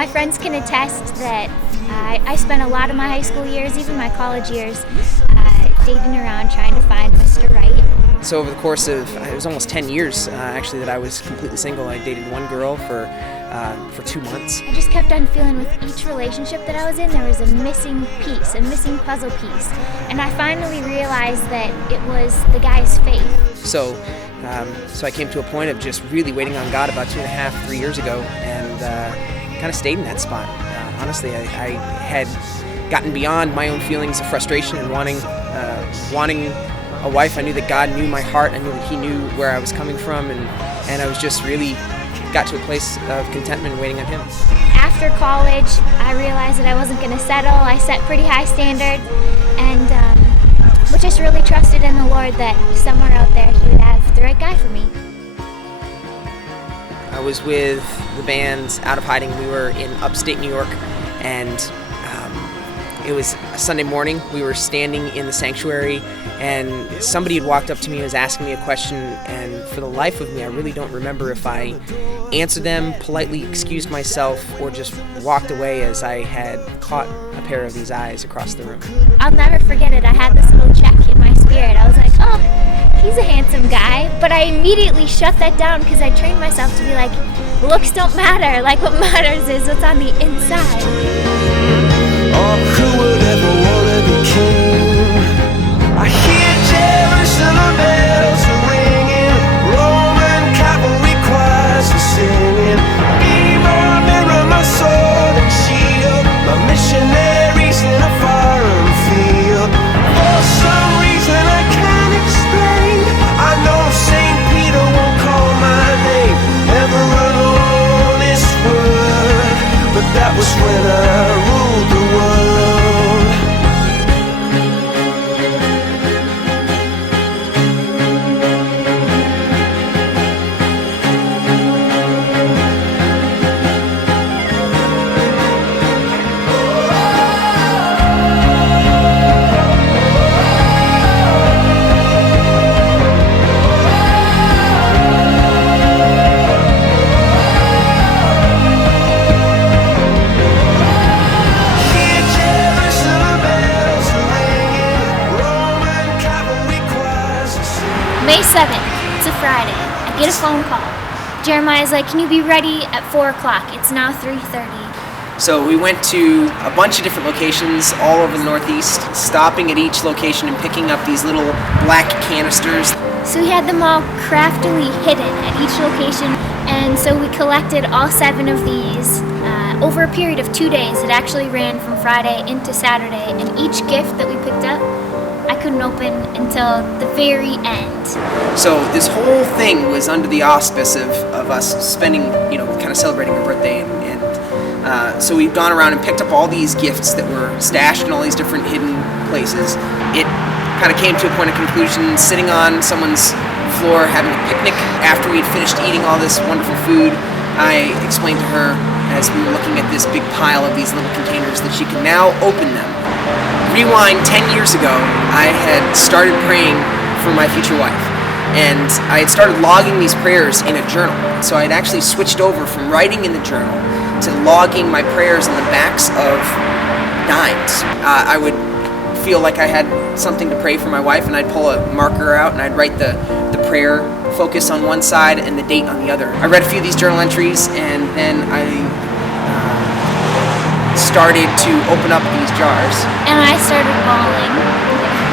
My friends can attest that I spent a lot of my high school years, even my college years, dating around trying to find Mr. Right. So over the course of, it was almost 10 years actually that I was completely single. I dated one girl for 2 months. I just kept on feeling with each relationship that I was in, there was a missing piece, a missing puzzle piece. And I finally realized that it was the guy's faith. So I came to a point of just really waiting on God about 2.5, 3 years ago, and kind of stayed in that spot. Honestly, I had gotten beyond my own feelings of frustration and wanting a wife. I knew that God knew my heart. I knew that He knew where I was coming from, and I was just really got to a place of contentment waiting on Him. After college, I realized that I wasn't going to settle. I set pretty high standards, and but just really trusted in the Lord that somewhere out there He would have the right guy for me. I was with the band Out of Hiding. We were in upstate New York, and it was a Sunday morning. We were standing in the sanctuary, and somebody had walked up to me and was asking me a question, and for the life of me, I really don't remember if I answered them, politely excused myself, or just walked away as I had caught a pair of these eyes across the room. I'll never forget it. I had this little check in my spirit. I was like, oh, he's a handsome guy. But I immediately shut that down because I trained myself to be like, looks don't matter. Like, what matters is what's on the inside. Oh, who would ever want to be king? I hear Jerusalem bells are ringing, Roman cavalry choirs are singing. Be my mirror, my sword and shield, my missionaries in a foreign field. For some reason I can't explain, I know St. Peter won't call my name ever alone this word, but that was when I ruled the world. May 7th, it's a Friday. I get a phone call. Jeremiah's like, can you be ready at 4 o'clock? It's now 3:30. So we went to a bunch of different locations all over the Northeast, stopping at each location and picking up these little black canisters. So we had them all craftily hidden at each location, and so we collected all 7 of these over a period of 2 days. It actually ran from Friday into Saturday, and each gift that we picked up, I couldn't open until the very end. So this whole thing was under the auspice of us spending, kind of celebrating her birthday, and so we've gone around and picked up all these gifts that were stashed in all these different hidden places. It kind of came to a point of conclusion, sitting on someone's floor having a picnic after we'd finished eating all this wonderful food. I explained to her as we were looking at this big pile of these little containers that she could now open them. Rewind 10 years ago, I had started praying for my future wife, and I had started logging these prayers in a journal. So I had actually switched over from writing in the journal to logging my prayers on the backs of dimes. I would feel like I had something to pray for my wife, and I'd pull a marker out and I'd write the prayer focus on one side and the date on the other. I read a few of these journal entries, and then I started to open up these jars. And I started bawling.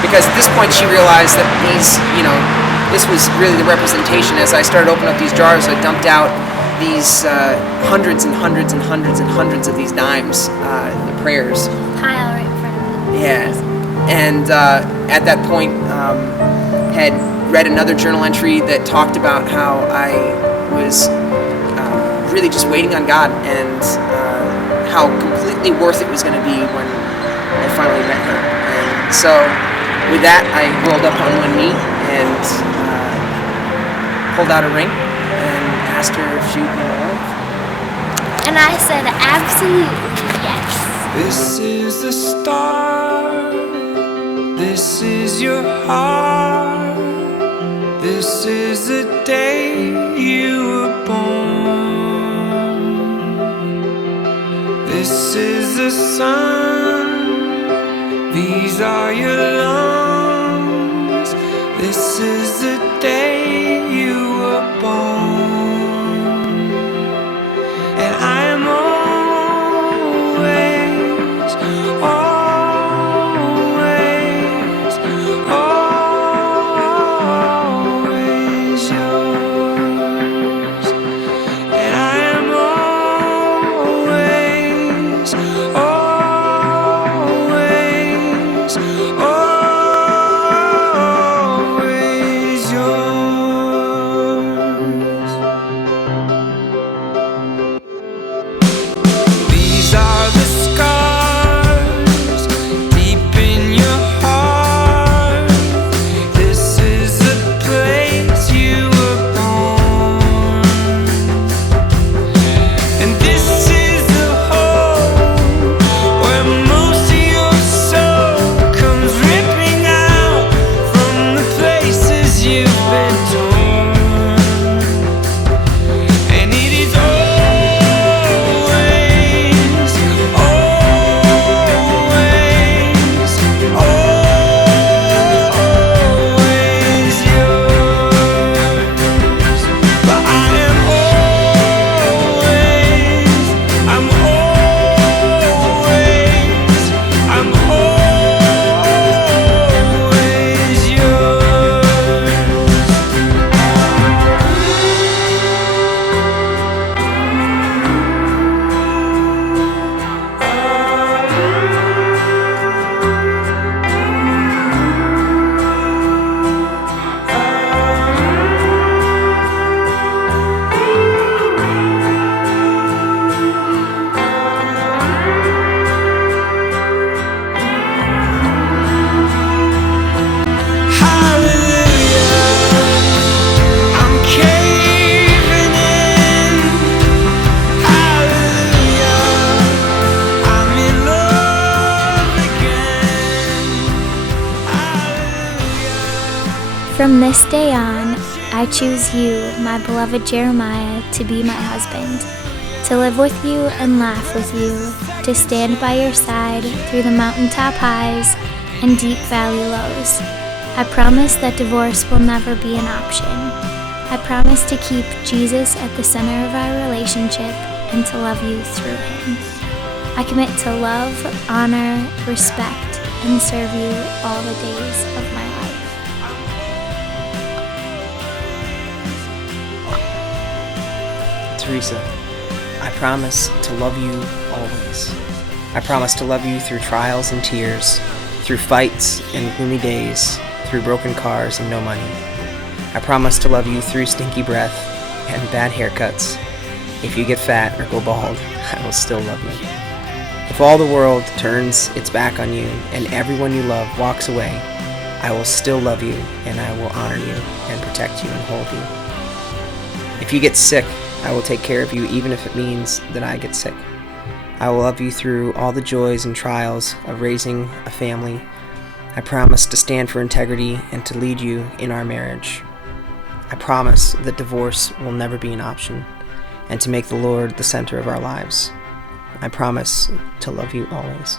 Because at this point she realized that these, this was really the representation. As I started opening up these jars, I dumped out these hundreds and hundreds and hundreds and hundreds of these dimes, the prayers. Pile right in front of me. Yeah. And at that point, had read another journal entry that talked about how I was really just waiting on God, and how completely worth it was going to be when I finally met her. And so with that, I rolled up on one knee and pulled out a ring and asked her if she would be my wife. And I said, absolutely, yes. This is the start, this is your heart, this is the day you were born. This is the sun, these are your lungs. This is the day you were born, and I'm always, always, always yours, and I am always, always, always yours. These are the scars deep in your heart. This is the place you were born, and this is the hole where most of your soul comes ripping out from the places you've been torn. And it is always, always, always yours. But I am always, I'm always, I'm always yours. Hallelujah, I'm caving in. Hallelujah, I'm in love again. Hallelujah. From this day on, I choose you, my beloved Jeremiah, to be my husband, to live with you and laugh with you, to stand by your side through the mountaintop highs and deep valley lows. I promise that divorce will never be an option. I promise to keep Jesus at the center of our relationship and to love you through him. I commit to love, honor, respect, and serve you all the days of my life. Teresa, I promise to love you always. I promise to love you through trials and tears, through fights and gloomy days, through broken cars and no money. I promise to love you through stinky breath and bad haircuts. If you get fat or go bald, I will still love you. If all the world turns its back on you and everyone you love walks away, I will still love you and I will honor you and protect you and hold you. If you get sick, I will take care of you even if it means that I get sick. I will love you through all the joys and trials of raising a family. I promise to stand for integrity and to lead you in our marriage. I promise that divorce will never be an option and to make the Lord the center of our lives. I promise to love you always.